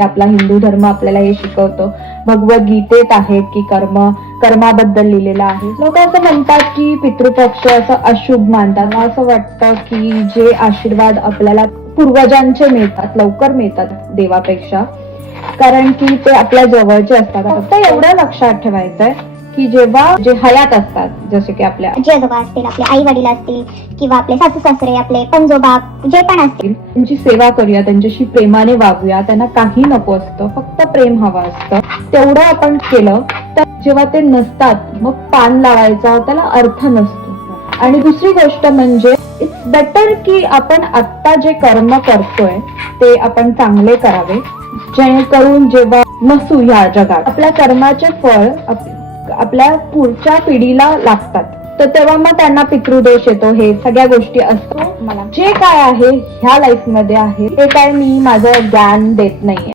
आपला हिंदू धर्म आपल्याला हे शिकवतो. भगवद्गीतेत आहे की कर्माबद्दल लिहिलेलं आहे. लोक असं म्हणतात की पितृपक्ष असं अशुभ मानतात. मला असं वाटतं की जे आशीर्वाद आपल्याला पूर्वजांचे मिळतात, लवकर मिळतात देवापेक्षा, कारण की ते आपल्या जवळचे असतात. फक्त एवढं लक्षात ठेवायचंय की जेव्हा जे हयात असतात, जसे की आपल्या आजी आजोबा असतील, आपले आई वडील असतील किंवा आपले सासू सासरे, आपले पंजोबा जे पण असतील, त्यांची सेवा करूया, त्यांच्याशी प्रेमाने वागूया. त्यांना काही नको असतं, फक्त प्रेम हवं असतं. तेवढं आपण केलं तर जेव्हा ते नसतात मग पान लावायचा त्याला अर्थ नसतो. आणि दुसरी गोष्ट म्हणजे इट्स बेटर की आपण आत्ता जे कर्म करतोय ते आपण चांगले करावे, जेणेकरून जेव्हा नसू या जगात आपल्या कर्माचे फळ आपल्या पुढच्या पिढीला लागतात, तर तेव्हा मग त्यांना पितृदोष येतो. हे सगळ्या गोष्टी असतो. मला जे काय आहे ह्या लाईफ मध्ये आहे ते काय मी माझं ज्ञान देत नाहीये.